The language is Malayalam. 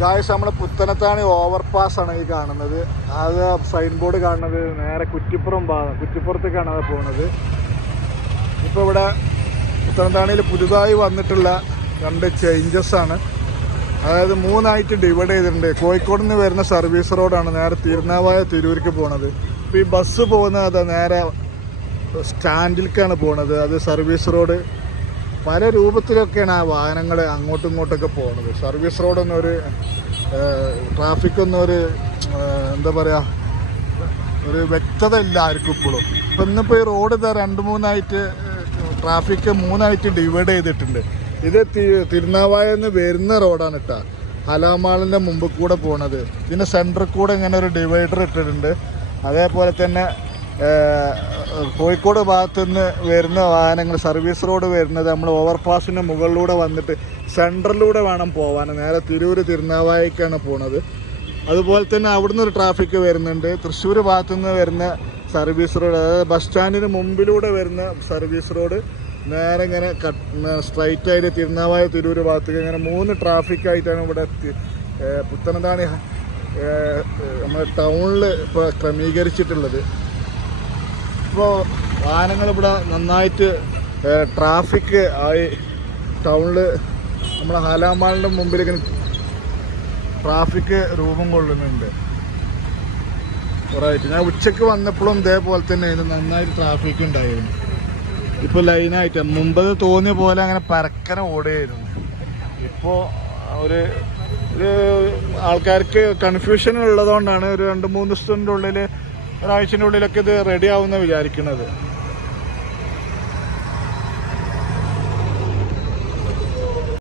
ഗായ്സ് നമ്മുടെ പുത്തനത്താണി ഓവർപാസ് ആണ് ഈ കാണുന്നത്. അത് സൈൻ ബോർഡ് കാണുന്നത് നേരെ കുറ്റിപ്പുറം ഭാഗം കുറ്റിപ്പുറത്തേക്കാണ് അത് പോകുന്നത്. ഇപ്പോൾ ഇവിടെ പുത്തനത്താണിയിൽ പുതുതായി വന്നിട്ടുള്ള രണ്ട് ചേഞ്ചസ് ആണ്. അതായത് മൂന്നായിട്ട് ഡിവൈഡ് ചെയ്തിട്ടുണ്ട്. കോഴിക്കോട് നിന്ന് വരുന്ന സർവീസ് റോഡാണ് നേരെ തിരുനാവായ തിരൂർക്ക് പോണത്. ഇപ്പോൾ ഈ ബസ് പോകുന്നത് അത് നേരെ സ്റ്റാൻഡിലേക്കാണ് പോണത്. അത് സർവീസ് റോഡ് പല രൂപത്തിലൊക്കെയാണ് ആ വാഹനങ്ങൾ അങ്ങോട്ടും ഇങ്ങോട്ടൊക്കെ പോകുന്നത് സർവീസ് റോഡൊന്നും ഒരു ട്രാഫിക് ഒന്നും ഒരു എന്താ പറയുക ഒരു വ്യക്തത ഇല്ല ആർക്കും ഇപ്പോഴും. ഇപ്പം ഇന്നിപ്പോൾ ഈ റോഡ് ഇതാ രണ്ട് മൂന്നായിട്ട് ട്രാഫിക്ക് മൂന്നായിട്ട് ഡിവൈഡ് ചെയ്തിട്ടുണ്ട്. ഇത് തി- തിരുനാവായെന്ന് വരുന്ന റോഡാണ് കേട്ടോ. ഹലാമാളിന്റെ മുമ്പ് കൂടെ പോണത്. ഇതിന്റെ സെന്ററിൽ കൂടെ ഇങ്ങനെ ഒരു ഡിവൈഡർ ഇട്ടിട്ടുണ്ട്. അതേപോലെ തന്നെ കോഴിക്കോട് ഭാഗത്തു നിന്ന് വരുന്ന വാഹനങ്ങൾ സർവീസ് റോഡ് വരുന്നത് നമ്മൾ ഓവർപാസിന് മുകളിലൂടെ വന്നിട്ട് സെൻട്രലിലൂടെ വേണം പോവാൻ. നേരെ തിരൂർ തിരുനാവായിക്കാണ് പോണത്. അതുപോലെ തന്നെ അവിടുന്ന് ഒരു ട്രാഫിക് വരുന്നുണ്ട്. തൃശ്ശൂർ ഭാഗത്തു നിന്ന് വരുന്ന സർവീസ് റോഡ് അതായത് ബസ് സ്റ്റാൻഡിന് മുമ്പിലൂടെ വരുന്ന സർവീസ് റോഡ് നേരെ ഇങ്ങനെ സ്ട്രൈറ്റ് ആയിട്ട് തിരുനാവായ തിരൂർ ഭാഗത്തേക്ക് ഇങ്ങനെ മൂന്ന് ട്രാഫിക് ആയിട്ടാണ് ഇവിടെ പുത്തനന്താണി നമ്മൾ ടൗണിൽ ഇപ്പോൾ ക്രമീകരിച്ചിട്ടുള്ളത്. ഇപ്പോൾ വാഹനങ്ങൾ ഇവിടെ നന്നായിട്ട് ട്രാഫിക് ആയി ടൗണിൽ നമ്മുടെ ഹാലാമാളിന്റെ ഇങ്ങനെ ട്രാഫിക് രൂപം കൊള്ളുന്നുണ്ട്. കുറേ ഞാൻ ഉച്ചയ്ക്ക് വന്നപ്പോഴും ഇതേപോലെ തന്നെ ഇത് നന്നായിട്ട് ട്രാഫിക് ഉണ്ടായിരുന്നു. ഇപ്പോൾ ലൈനായിട്ട് മുമ്പ് തോന്നിയ പോലെ അങ്ങനെ പരക്കനെ ഓടുകയായിരുന്നു ഇപ്പോൾ ഒരു ഒരു ആൾക്കാർക്ക് കൺഫ്യൂഷൻ ഉള്ളതുകൊണ്ടാണ് ഒരു രണ്ട് മൂന്ന് ദിവസത്തിന്റെ ഉള്ളിൽ ഒരാഴ്ചന്റെ ഉള്ളിലൊക്കെ ഇത് റെഡി വിചാരിക്കുന്നത്.